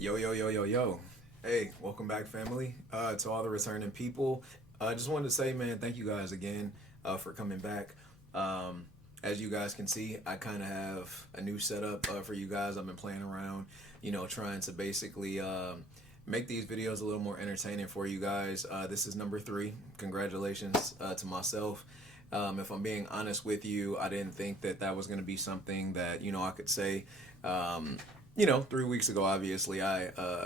Yo, yo, yo, yo, yo. Hey, welcome back, family. To all the returning people. I just wanted to say, man, thank you guys again for coming back. Um, as you guys can see, I kind of have a new setup for you guys. I've been playing around, trying to basically make these videos a little more entertaining for you guys. This is number 3. Congratulations to myself. If I'm being honest with you, I didn't think that that was going to be something that, I could say. 3 weeks ago, obviously,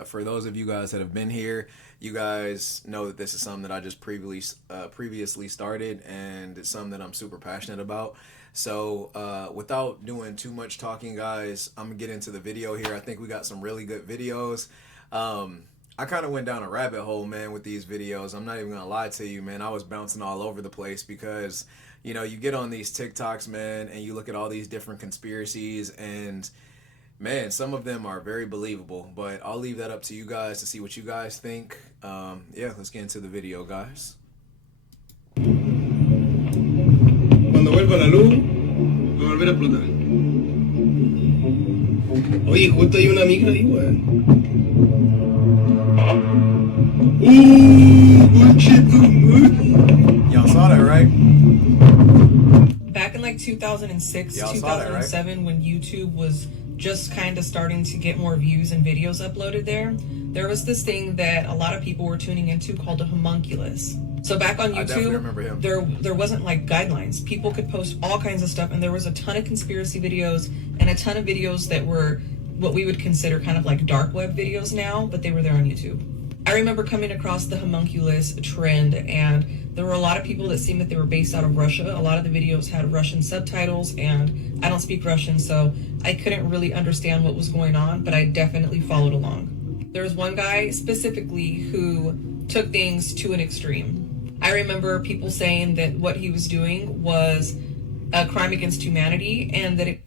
for those of you guys that have been here, you guys know that this is something that I just previously started, and it's something that I'm super passionate about. So, without doing too much talking, guys, I'm gonna get into the video here. I think we got some really good videos. I kind of went down a rabbit hole, man, with these videos. I'm not even gonna lie to you, man. I was bouncing all over the place because, you get on these TikToks, man, and you look at all these different conspiracies, and man, some of them are very believable, but I'll leave that up to you guys to see what you guys think. Yeah, let's get into the video, guys. Cuando vuelva la luz, va a volver a explotar. Oye, justo hay una micro ahí, weón. Y'all saw that, right? Back in like 2006, Y'all saw that, right? 2007, when YouTube was just kind of starting to get more views and videos uploaded there was this thing that a lot of people were tuning into called a homunculus. So back on I definitely remember YouTube, him. there wasn't like guidelines. People could post all kinds of stuff, and there was a ton of conspiracy videos and a ton of videos that were what we would consider kind of like dark web videos now, but they were there on YouTube. I remember coming across the homunculus trend, and there were a lot of people that seemed that they were based out of Russia. A lot of the videos had Russian subtitles, and I don't speak Russian, so I couldn't really understand what was going on, but I definitely followed along. There was one guy specifically who took things to an extreme. I remember people saying that what he was doing was a crime against humanity, and that it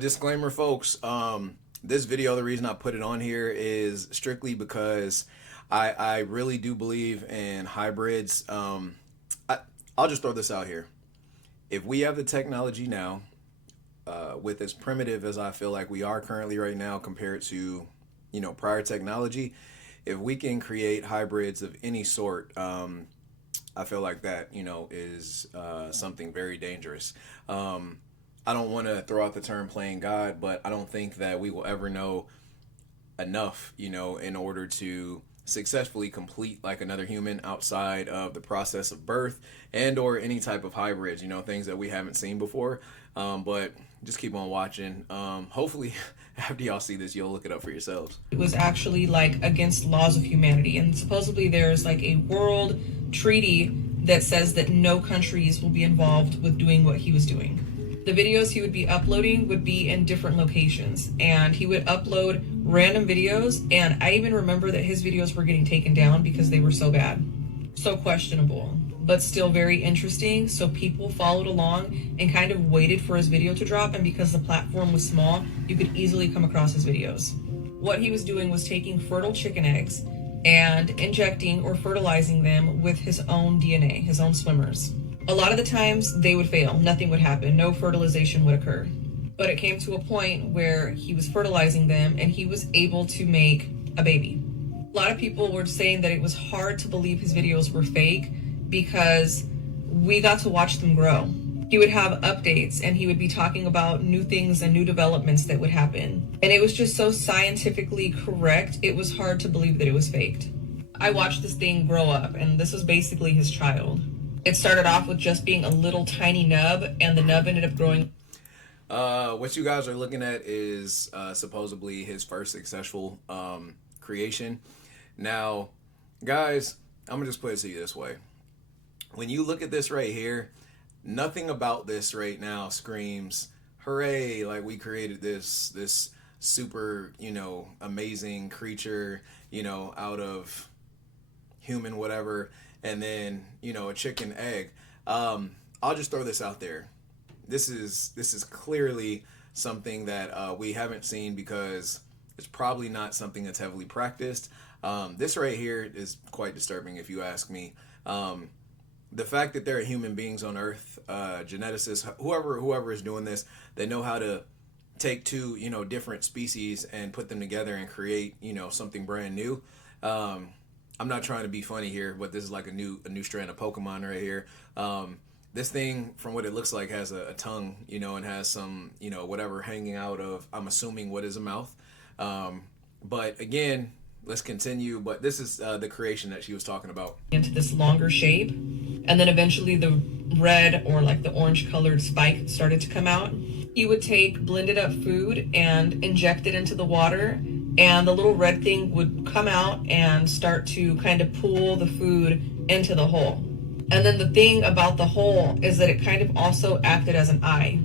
Disclaimer, folks. This video, the reason I put it on here is strictly because I really do believe in hybrids. I'll just throw this out here. If we have the technology now, with as primitive as I feel like we are currently right now compared to, prior technology, if we can create hybrids of any sort, I feel like that, is something very dangerous. I don't want to throw out the term playing God, but I don't think that we will ever know enough, in order to successfully complete like another human outside of the process of birth and or any type of hybrids, things that we haven't seen before. But just keep on watching. Hopefully after y'all see this, you'll look it up for yourselves. it was actually like against laws of humanity, and supposedly there's like a world treaty that says that no countries will be involved with doing what he was doing. The videos he would be uploading would be in different locations, and he would upload random videos, and I even remember that his videos were getting taken down because they were so bad. So questionable, but still very interesting. So people followed along and kind of waited for his video to drop, and because the platform was small, you could easily come across his videos. What he was doing was taking fertile chicken eggs and injecting or fertilizing them with his own DNA, his own swimmers. A lot of the times they would fail, nothing would happen, no fertilization would occur. But it came to a point where he was fertilizing them and he was able to make a baby. A lot of people were saying that it was hard to believe his videos were fake because we got to watch them grow. He would have updates and he would be talking about new things and new developments that would happen. And it was just so scientifically correct, it was hard to believe that it was faked. I watched this thing grow up, and this was basically his child. It started off with just being a little tiny nub, and the nub ended up growing. What you guys are looking at is supposedly his first successful creation. Now, guys, I'm gonna just put it to you this way. When you look at this right here, nothing about this right now screams, hooray, like we created this super, amazing creature, out of human whatever, and then, a chicken egg. I'll just throw this out there. This is clearly something that we haven't seen because it's probably not something that's heavily practiced. This right here is quite disturbing if you ask me. The fact that there are human beings on Earth, geneticists, whoever is doing this, they know how to take two, different species and put them together and create, something brand new. I'm not trying to be funny here, but this is like a new strand of Pokemon right here. This thing, from what it looks like, has a tongue, and has some, whatever hanging out of, I'm assuming, what is a mouth. But again, let's continue. But this is the creation that she was talking about. Into this longer shape, and then eventually the red or like the orange colored spike started to come out. He would take blended up food and inject it into the water, and the little red thing would come out and start to kind of pull the food into the hole. And then the thing about the hole is that it kind of also acted as an eye.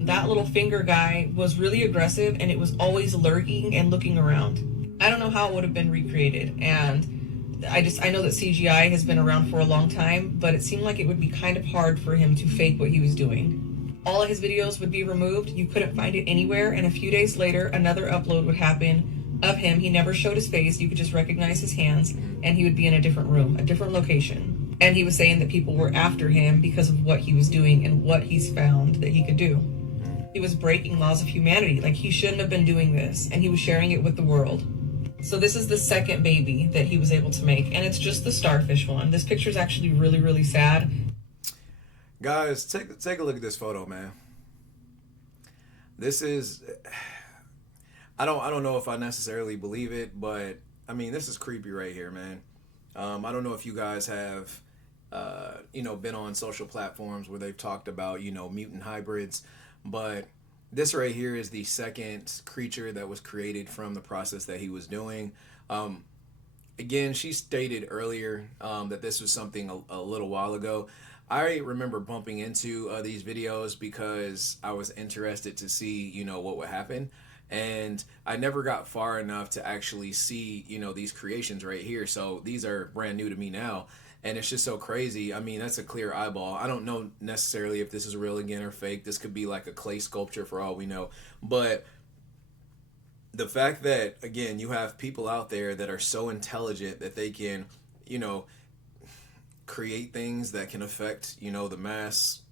That little finger guy was really aggressive, and it was always lurking and looking around. I don't know how it would have been recreated, and I know that CGI has been around for a long time, but it seemed like it would be kind of hard for him to fake what he was doing. All of his videos would be removed. You couldn't find it anywhere, and a few days later, another upload would happen of him. He never showed his face. You could just recognize his hands, and he would be in a different room, a different location. And he was saying that people were after him because of what he was doing and what he's found that he could do. He was breaking laws of humanity. Like, he shouldn't have been doing this, and he was sharing it with the world. So this is the second baby that he was able to make, and it's just the starfish one. This picture is actually really, really sad. Guys, take a look at this photo, man. This is, I don't know if I necessarily believe it, but I mean, this is creepy right here, man. I don't know if you guys have, been on social platforms where they've talked about, mutant hybrids, but this right here is the second creature that was created from the process that he was doing. Again, she stated earlier that this was something a little while ago. I remember bumping into these videos because I was interested to see, what would happen. And I never got far enough to actually see, these creations right here. So these are brand new to me now. And it's just so crazy. I mean, that's a clear eyeball. I don't know necessarily if this is real again or fake. This could be like a clay sculpture for all we know. But the fact that, again, you have people out there that are so intelligent that they can, create things that can affect, the mass,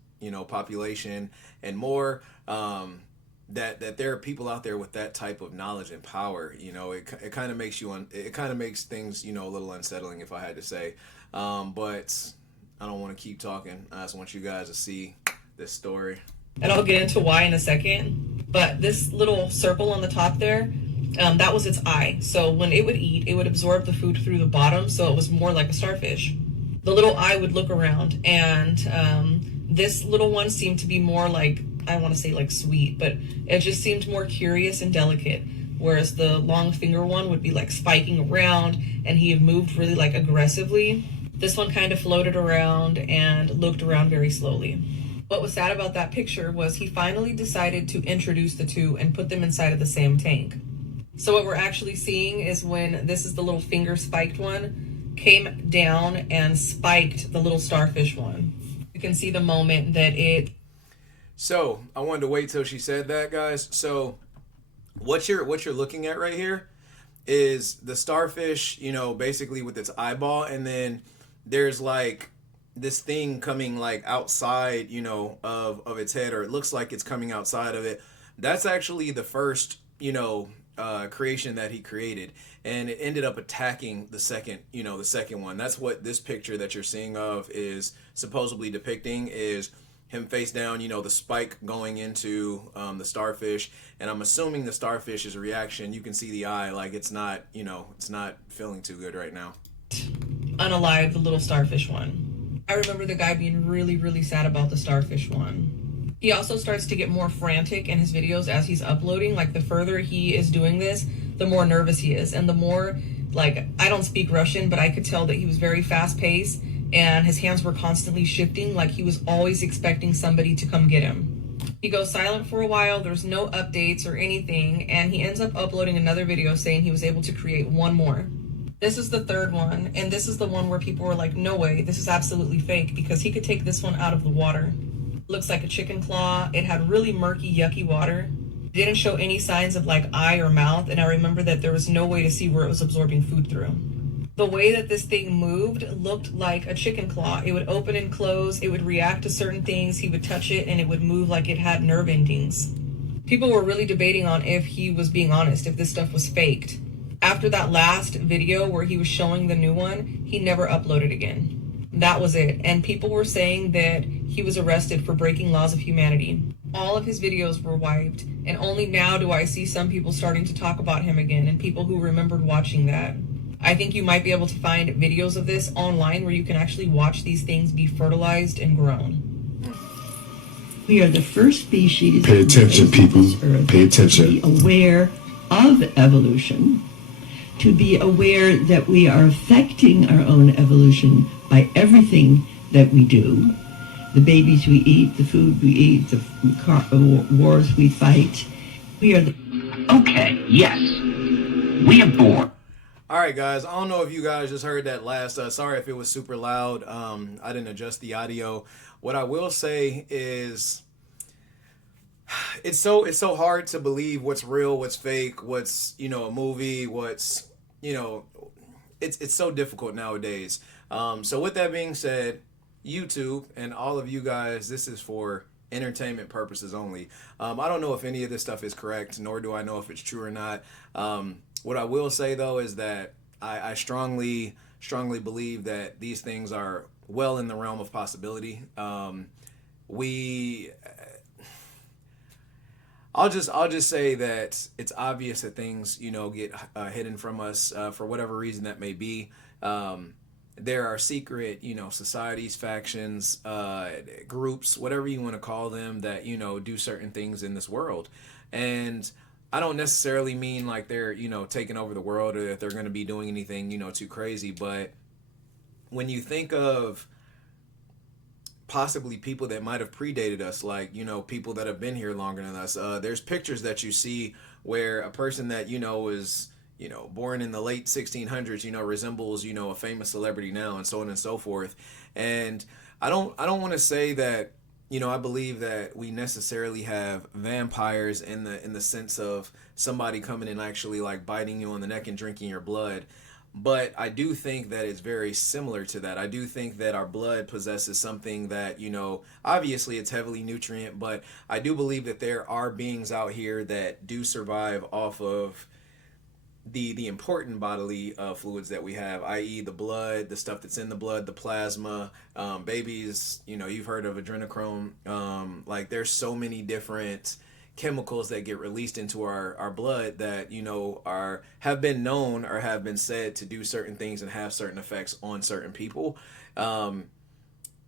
population and more, that there are people out there with that type of knowledge and power. It kind of makes it kind of makes things, a little unsettling, if I had to say. But I don't want to keep talking. I just want you guys to see this story. And I'll get into why in a second. But this little circle on the top there, that was its eye. So when it would eat, it would absorb the food through the bottom, so it was more like a starfish. The little eye would look around, and this little one seemed to be more like, I want to say like sweet, but it just seemed more curious and delicate, whereas the long finger one would be like spiking around, and he had moved really like aggressively. This one kind of floated around and looked around very slowly. What was sad about that picture was he finally decided to introduce the two and put them inside of the same tank. So what we're actually seeing is when this is the little finger spiked one, came down and spiked the little starfish one. You can see the moment that it... So I wanted to wait till she said that, guys. So what you're looking at right here is the starfish, basically with its eyeball, and then there's like this thing coming like outside, of its head, or it looks like it's coming outside of it. That's actually the first, creation that he created, and it ended up attacking the second one. That's what this picture that you're seeing of is supposedly depicting, is him face down, the spike going into the starfish, and I'm assuming the starfish's reaction, you can see the eye, like it's not feeling too good right now. Unalive the little starfish one. I remember the guy being really, really sad about the starfish one. He also starts to get more frantic in his videos as he's uploading. Like, the further he is doing this, the more nervous he is. And the more, like, I don't speak Russian, but I could tell that he was very fast-paced, and his hands were constantly shifting, like he was always expecting somebody to come get him. He goes silent for a while, there's no updates or anything, and he ends up uploading another video saying he was able to create one more. This is the third one, and this is the one where people were like, no way, this is absolutely fake, because he could take this one out of the water. Looks like a chicken claw. It had really murky, yucky water. It didn't show any signs of like eye or mouth, and I remember that there was no way to see where it was absorbing food through. The way that this thing moved looked like a chicken claw. It would open and close, it would react to certain things, he would touch it, and it would move like it had nerve endings. People were really debating on if he was being honest, if this stuff was faked. After that last video where he was showing the new one, he never uploaded again. That was it. And people were saying that he was arrested for breaking laws of humanity. All of his videos were wiped, and only now do I see some people starting to talk about him again, and people who remembered watching that. I think you might be able to find videos of this online where you can actually watch these things be fertilized and grown. We are the first species. Pay attention, people. Pay attention. To be aware of evolution, to be aware that we are affecting our own evolution by everything that we do. The babies we eat, the food we eat, the wars we fight. We are the... Okay, yes. We are bored. All right, guys. I don't know if you guys just heard that last. Sorry if it was super loud. I didn't adjust the audio. What I will say is, it's so hard to believe what's real, what's fake, what's a movie, what's it's so difficult nowadays. So with that being said, YouTube and all of you guys, this is for entertainment purposes only. I don't know if any of this stuff is correct, nor do I know if it's true or not. What I will say though is that I strongly believe that these things are well in the realm of possibility. I'll just say that it's obvious that things get hidden from us for whatever reason that may be. There are secret societies, factions, groups, whatever you want to call them, that do certain things in this world. And I don't necessarily mean like they're taking over the world, or that they're going to be doing anything too crazy. But when you think of possibly people that might have predated us, like people that have been here longer than us, there's pictures that you see where a person that is born in the late 1600s resembles a famous celebrity now, and so on and so forth. And I don't want to say that I believe that we necessarily have vampires in the sense of somebody coming and actually like biting you on the neck and drinking your blood. But I do think that it's very similar to that. I do think that our blood possesses something that, obviously it's heavily nutrient, but I do believe that there are beings out here that do survive off of the important bodily fluids that we have, i.e. the blood, the stuff that's in the blood, the plasma, babies, you've heard of adrenochrome. Like there's so many different chemicals that get released into our blood that have been known or have been said to do certain things and have certain effects on certain people.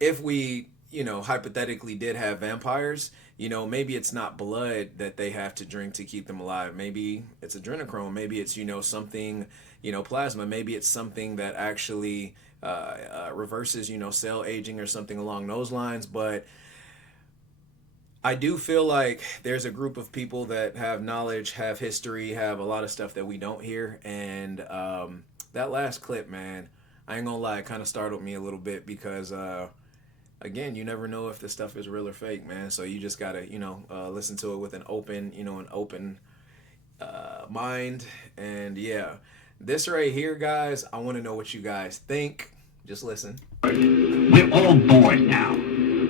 If we hypothetically did have vampires, maybe it's not blood that they have to drink to keep them alive. Maybe it's adrenochrome. Maybe it's something plasma. Maybe it's something that actually reverses cell aging or something along those lines. But I do feel like there's a group of people that have knowledge, have history, have a lot of stuff that we don't hear. And that last clip, man, I ain't gonna lie, it kind of startled me a little bit because, again, you never know if this stuff is real or fake, man. So you just gotta, listen to it with an open, mind. And yeah, this right here, guys, I want to know what you guys think. Just listen. We're all bored now.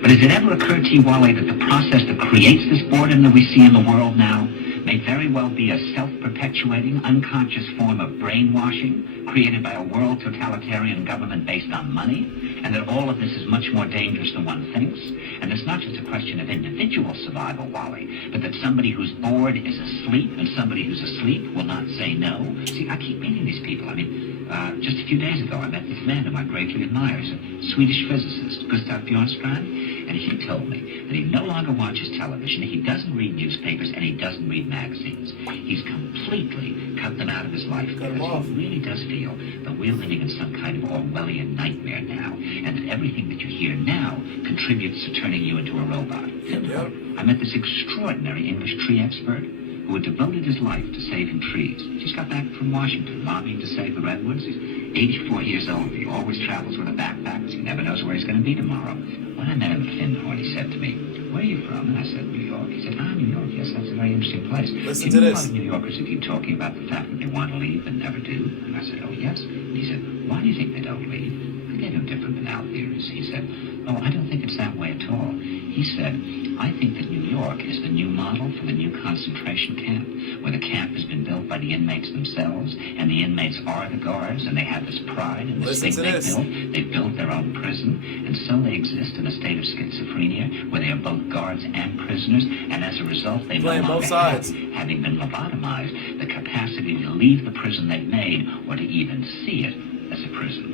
But has it ever occurred to you, Wally, that the process that creates this boredom that we see in the world now may very well be a self-perpetuating, unconscious form of brainwashing created by a world totalitarian government based on money, and that all of this is much more dangerous than one thinks, and it's not just a question of individual survival, Wally, but that somebody who's bored is asleep, and somebody who's asleep will not say no. See, I keep meeting these people. I mean, just a few days ago, I met this man whom I greatly admire. He's a Swedish physicist, Gustav Bjornstrand, and he told me that he no longer watches television, he doesn't read newspapers, and he doesn't read magazines. He's completely cut them out of his life because he really does feel that we're living in some kind of Orwellian nightmare now, and that everything that you hear now contributes to turning you into a robot. Yep. I met this extraordinary English tree expert who had devoted his life to saving trees. Just got back from Washington, lobbying to save the redwoods. He's 84 years old. He always travels with a backpack because he never knows where he's going to be tomorrow. When I met him at Findhorn, he said to me, "Where are you from?" And I said, "New York." He said, "New York. Yes, that's a very interesting place." Listen Do you to know this. a lot of New Yorkers who keep talking about the fact that they want to leave and never do? And I said, "Oh, yes." And he said, "Why do you think they don't leave?" I gave him different than our theories. He said, oh, I don't think it's that way at all. He said, I think that New York is the new model for the new concentration camp, where the camp has been built by the inmates themselves, and the inmates are the guards, and they have this pride in this thing they built. They built their own prison, and so they exist in a state of schizophrenia, where they are both guards and prisoners, and as a result, they no longer have, having been lobotomized, the capacity to leave the prison they've made, or to even see it as a prison.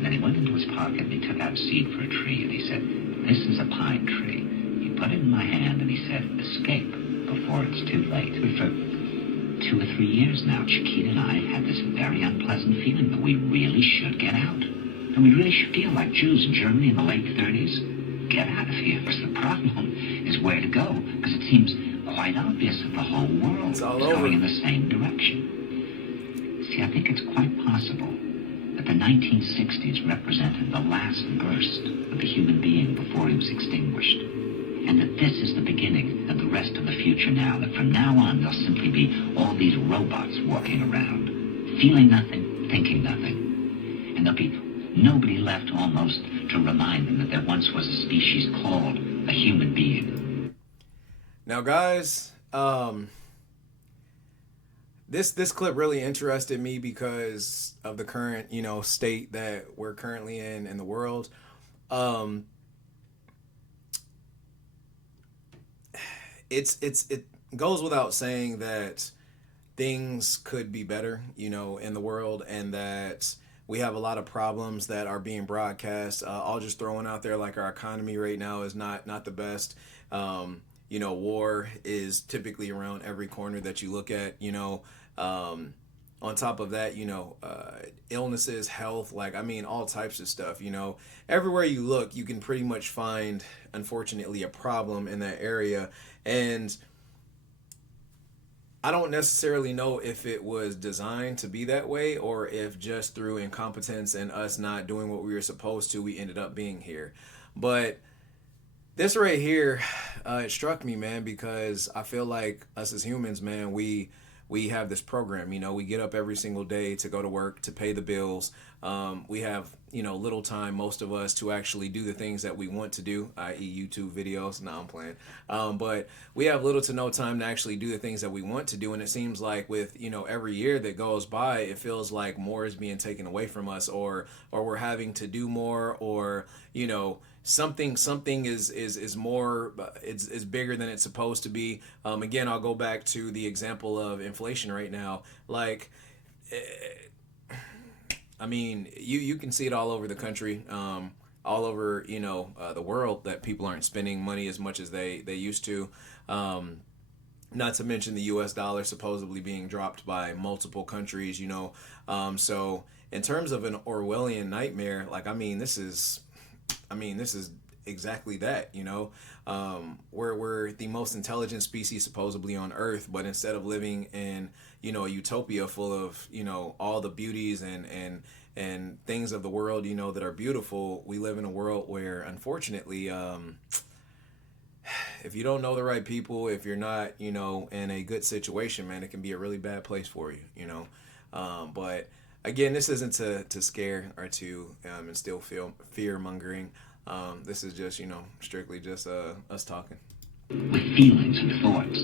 And then he went into his pocket and he took out a seed for a tree and he said, this is a pine tree. He put it in my hand and he said, escape before it's too late. For 2 or 3 years now, Chiquita and I had this very unpleasant feeling that we really should get out. And we really should feel like Jews in Germany in the late 30s. Get out of here. Because the problem is where to go, because it seems quite obvious that the whole world is going in the same direction. See, I think it's quite possible that the 1960s represented the last burst of the human being before he was extinguished. And that this is the beginning of the rest of the future now, that from now on there'll simply be all these robots walking around, feeling nothing, thinking nothing. And there'll be nobody left almost to remind them that there once was a species called a human being. Now, guys, This clip really interested me because of the current, state that we're currently in the world. It goes without saying that things could be better, in the world, and that we have a lot of problems that are being broadcast. I'll just throwing out there, like, our economy right now is not the best. War is typically around every corner that you look at, on top of that, illnesses, health, all types of stuff, everywhere you look, you can pretty much find, unfortunately, a problem in that area. And I don't necessarily know if it was designed to be that way or if just through incompetence and us not doing what we were supposed to, we ended up being here. But this right here, it struck me, man, because I feel like us as humans, man, we have this program, we get up every single day to go to work, to pay the bills. We have, little time, most of us, to actually do the things that we want to do, i.e. YouTube videos. No, I'm playing. But we have little to no time to actually do the things that we want to do. And it seems like with, every year that goes by, it feels like more is being taken away from us, or we're having to do more, or, something is more, it's bigger than it's supposed to be. Again, I'll go back to the example of inflation right now. You can see it all over the country, all over, the world, that people aren't spending money as much as they used to. Not to mention the US dollar supposedly being dropped by multiple countries, so in terms of an Orwellian nightmare, this is exactly that, we're the most intelligent species supposedly on Earth, but instead of living in, a utopia full of, all the beauties and things of the world, that are beautiful, we live in a world where, unfortunately, if you don't know the right people, if you're not, in a good situation, man, it can be a really bad place for you, but again, this isn't to scare or to instill fear mongering. This is just, strictly just us talking. With feelings and thoughts,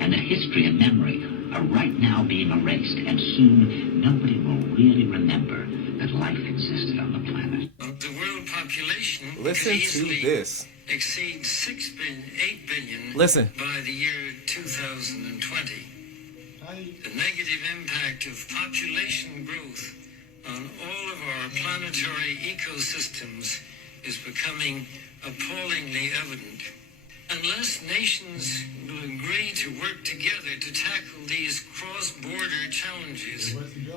and that history and memory are right now being erased, and soon nobody will really remember that life existed on the planet. The world population Listen to this. Exceeds 8 billion Listen. by the year 2020. The negative impact of population growth on all of our planetary ecosystems is becoming appallingly evident. Unless nations will agree to work together to tackle these cross-border challenges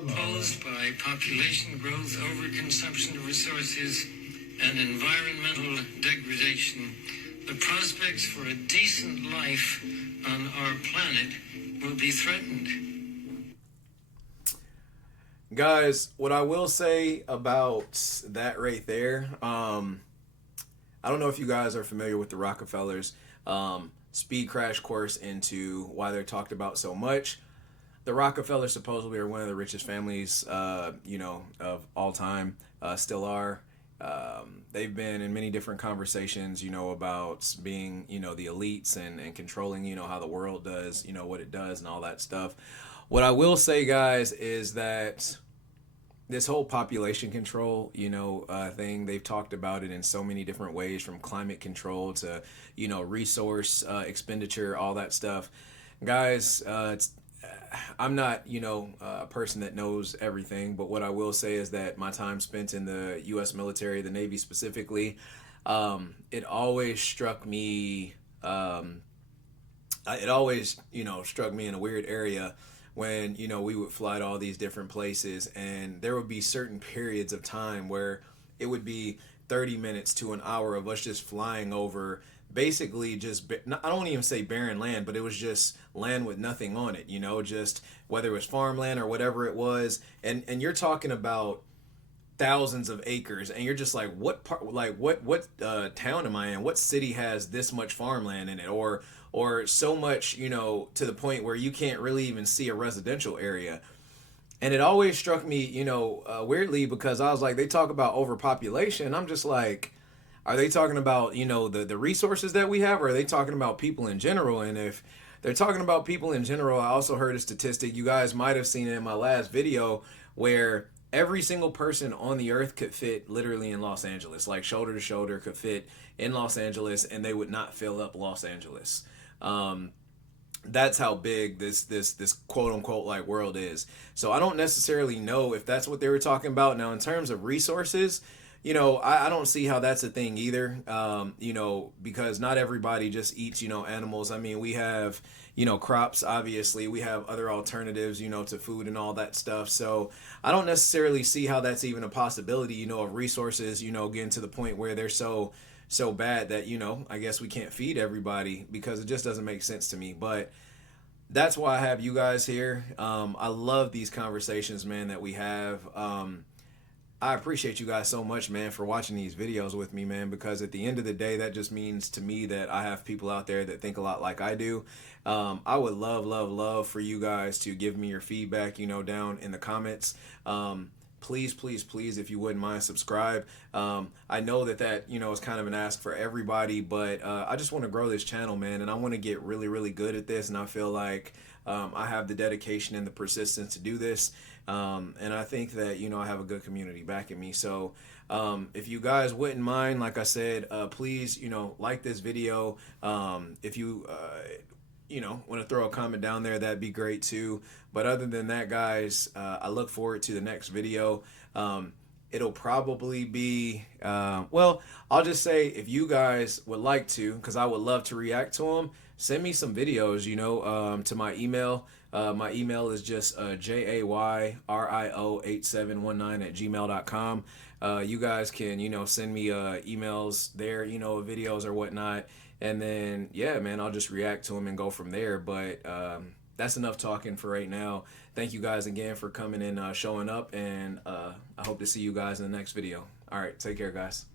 posed by population growth, overconsumption of resources, and environmental degradation, the prospects for a decent life on our planet will be threatened. Guys, what I will say about that right there, I don't know if you guys are familiar with the Rockefellers' speed crash course into why they're talked about so much. The Rockefellers supposedly are one of the richest families, of all time, still are. they've been in many different conversations, about being, the elites and controlling, how the world does, what it does and all that stuff. What I will say, guys, is that this whole population control, thing, they've talked about it in so many different ways, from climate control to, resource expenditure, all that stuff. Guys, I'm not, a person that knows everything, but what I will say is that my time spent in the U.S. military, the Navy specifically, it always struck me, struck me in a weird area when, we would fly to all these different places, and there would be certain periods of time where it would be 30 minutes to an hour of us just flying over basically just, I don't even say barren land, but it was just land with nothing on it, just whether it was farmland or whatever it was. And you're talking about thousands of acres, and you're just like, what part, like what town am I in? What city has this much farmland in it? Or so much, to the point where you can't really even see a residential area. And it always struck me, weirdly, because I was like, they talk about overpopulation. I'm just like, are they talking about, the resources that we have, or are they talking about people in general? And if they're talking about people in general, I also heard a statistic, you guys might have seen it in my last video, where every single person on the earth could fit literally in Los Angeles, like shoulder to shoulder could fit in Los Angeles, and they would not fill up Los Angeles. That's how big this quote unquote like world is. So I don't necessarily know if that's what they were talking about. Now, in terms of resources, I don't see how that's a thing either. Because not everybody just eats, animals. I mean, we have, crops, obviously. We have other alternatives, to food and all that stuff. So I don't necessarily see how that's even a possibility, of resources, getting to the point where they're so bad that, I guess we can't feed everybody, because it just doesn't make sense to me. But that's why I have you guys here. I love these conversations, man, that we have. I appreciate you guys so much, man, for watching these videos with me, man, because at the end of the day, that just means to me that I have people out there that think a lot like I do. I would love for you guys to give me your feedback, down in the comments. Please, if you wouldn't mind, subscribe. I know that is kind of an ask for everybody, but I just want to grow this channel, man, and I want to get really, really good at this, and I feel like I have the dedication and the persistence to do this. And I think that, I have a good community backing me. So if you guys wouldn't mind, like I said, please, like this video. If you want to throw a comment down there, that'd be great too. But other than that, guys, I look forward to the next video. It'll probably be, well, I'll just say, if you guys would like to, because I would love to react to them, send me some videos, to my email. My email is just jayrio8719@gmail.com. You guys can, send me emails there, videos or whatnot. And then, yeah, man, I'll just react to them and go from there. But that's enough talking for right now. Thank you guys again for coming and showing up. And I hope to see you guys in the next video. All right, take care, guys.